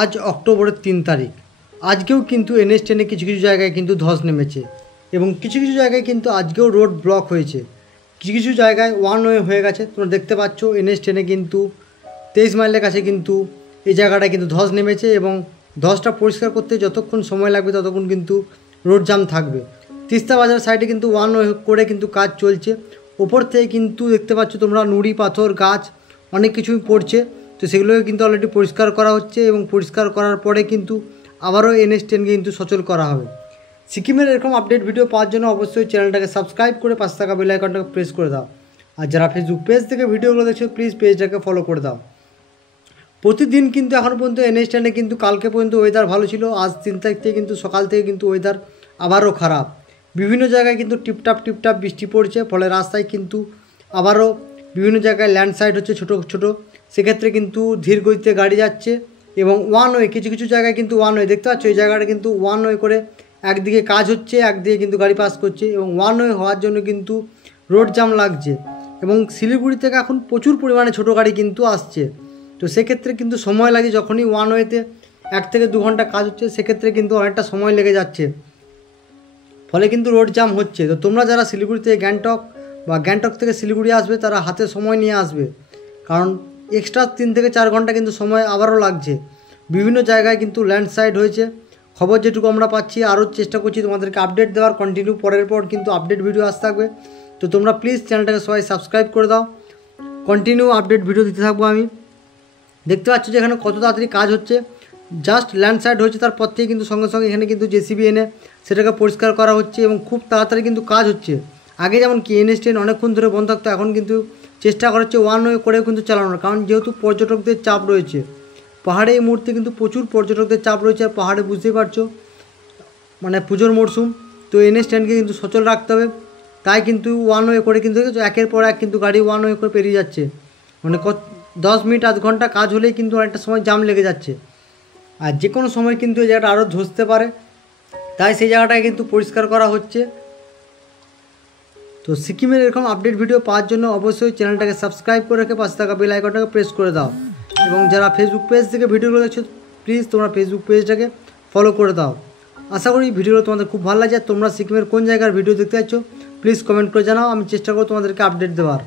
আজ অক্টোবরের 3 তারিখ। আজকেও কিন্তু NH 10-এ কিছু কিছু জায়গায় কিন্তু ধস নেমেছে এবং কিছু কিছু জায়গায় কিন্তু আজকেও রোড ব্লক হয়েছে। কিছু কিছু জায়গায় ওয়ান ওয়ে হয়ে গেছে। তোমরা দেখতে পাচ্ছ NH 10-এ কিন্তু 23 মাইলের কাছে কিন্তু এই জায়গাটায় কিন্তু ধস নেমেছে এবং ধসটা পরিষ্কার করতে যতক্ষণ সময় লাগবে ততক্ষণ কিন্তু রোড জ্যাম থাকবে। তিস্তা বাজার সাইডে কিন্তু ওয়ান ওয়ে করে কিন্তু কাজ চলছে। ওপর থেকে কিন্তু দেখতে পাচ্ছ তোমরা নুড়ি পাথর গাছ অনেক কিছুই পড়ছে, তো সেগুলোকে কিন্তু অলরেডি পরিষ্কার করা হচ্ছে এবং পরিষ্কার করার পরে কিন্তু আবারও NH 10-কে কিন্তু সচল করা হবে। সিকিমের এরকম আপডেট ভিডিও পাওয়ার জন্য অবশ্যই চ্যানেলটাকে সাবস্ক্রাইব করে পাশে থাকা বেল আইকনটাকে প্রেস করে দাও। আর যারা ফেসবুক পেজ থেকে ভিডিওগুলো দেখছো প্লিজ পেজটাকে ফলো করে দাও। প্রতিদিন কিন্তু এখন পর্যন্ত NH 10-এ কিন্তু কালকে পর্যন্ত ওয়েদার ভালো ছিল, আজ 3 তারিখ থেকে কিন্তু সকাল থেকে কিন্তু ওয়েদার আবারও খারাপ। বিভিন্ন জায়গায় কিন্তু টিপটাপ বৃষ্টি পড়ছে, ফলে রাস্তায় কিন্তু আবারও বিভিন্ন জায়গায় ল্যান্ডস্লাইড হচ্ছে ছোটো ছোটো। সেক্ষেত্রে কিন্তু ধীর গতিতে গাড়ি যাচ্ছে এবং ওয়ান ওয়ে কিছু কিছু জায়গায় কিন্তু ওয়ান ওয়ে দেখতে পাচ্ছ এই জায়গাটা কিন্তু ওয়ান ওয়ে করে একদিকে কাজ হচ্ছে, একদিকে কিন্তু গাড়ি পাস করছে এবং ওয়ান ওয়ে হওয়ার জন্য কিন্তু রোড জ্যাম লাগছে এবং শিলিগুড়ি থেকে এখন প্রচুর পরিমাণে ছোটো গাড়ি কিন্তু আসছে। তো সেক্ষেত্রে কিন্তু সময় লাগে, যখনই ওয়ান ওয়েতে 1 থেকে 2 ঘন্টা কাজ হচ্ছে সেক্ষেত্রে কিন্তু অনেকটা সময় লেগে যাচ্ছে, ফলে কিন্তু রোড জ্যাম হচ্ছে। তো তোমরা যারা শিলিগুড়ি থেকে গ্যাংটক বা গ্যাংটক থেকে শিলিগুড়ি আসবে তারা হাতে সময় নিয়ে আসবে, কারণ এক্সট্রা 3 থেকে 4 ঘন্টা কিন্তু সময় আবারও লাগছে। বিভিন্ন জায়গায় কিন্তু ল্যান্ডস্লাইড হয়েছে। খবর যেটুকু আমরা পাচ্ছি, আরও চেষ্টা করছি তোমাদেরকে আপডেট দেওয়ার, কন্টিনিউ পরের পর কিন্তু আপডেট ভিডিও আসতে থাকবে। তো তোমরা প্লিজ চ্যানেলটাকে সবাই সাবস্ক্রাইব করে দাও, কন্টিনিউ আপডেট ভিডিও দিতে থাকবো আমি। দেখতে পাচ্ছ যে এখানে কত তাড়াতাড়ি কাজ হচ্ছে, জাস্ট ল্যান্ডস্লাইড হয়েছে তারপর থেকে কিন্তু সঙ্গে সঙ্গে এখানে কিন্তু জেসিবি এনে সেটাকে পরিষ্কার করা হচ্ছে এবং খুব তাড়াতাড়ি কিন্তু কাজ হচ্ছে। আগে যেমন কি NH 10 অনেকক্ষণ ধরে বন্ধ থাকতো, এখন কিন্তু চেষ্টা করা হচ্ছে ওয়ান ওয়ে করেও কিন্তু চালানোর, কারণ যেহেতু পর্যটকদের চাপ রয়েছে পাহাড়ে। এই মুহূর্তে কিন্তু প্রচুর পর্যটকদের চাপ রয়েছে, আর পাহাড়ে বুঝতেই পারছো মানে পুজোর মরশুম, তো NH 10-কে কিন্তু সচল রাখতে হবে। তাই কিন্তু ওয়ান ওয়ে করে কিন্তু একের পর এক কিন্তু গাড়ি ওয়ান ওয়ে করে পেরিয়ে যাচ্ছে, মানে 10 মিনিট আধ ঘন্টা কাজ হলেই কিন্তু অনেকটা সময় জাম লেগে যাচ্ছে। আর যে কোনো সময় কিন্তু এই জায়গাটা আরও ধসতে পারে, তাই সেই জায়গাটায় কিন্তু পরিষ্কার করা হচ্ছে। তো সিকিমের এরকম আপডেট ভিডিও পাওয়ার জন্য অবশ্যই চ্যানেলটাকে সাবস্ক্রাইব করে রেখে পাশে থাকা বেল আইকনটাকে প্রেস করে দাও এবং যারা ফেসবুক পেজ থেকে ভিডিওগুলো দেখছো প্লিজ তোমরা ফেসবুক পেজটাকে ফলো করে দাও। আশা করি ভিডিওগুলো তোমাদের খুব ভালো লাগে। তোমরা সিকিমের কোন জায়গার ভিডিও দেখতে চাচ্ছ প্লিজ কমেন্ট করে জানাও, আমি চেষ্টা করব তোমাদেরকে আপডেট দেওয়ার।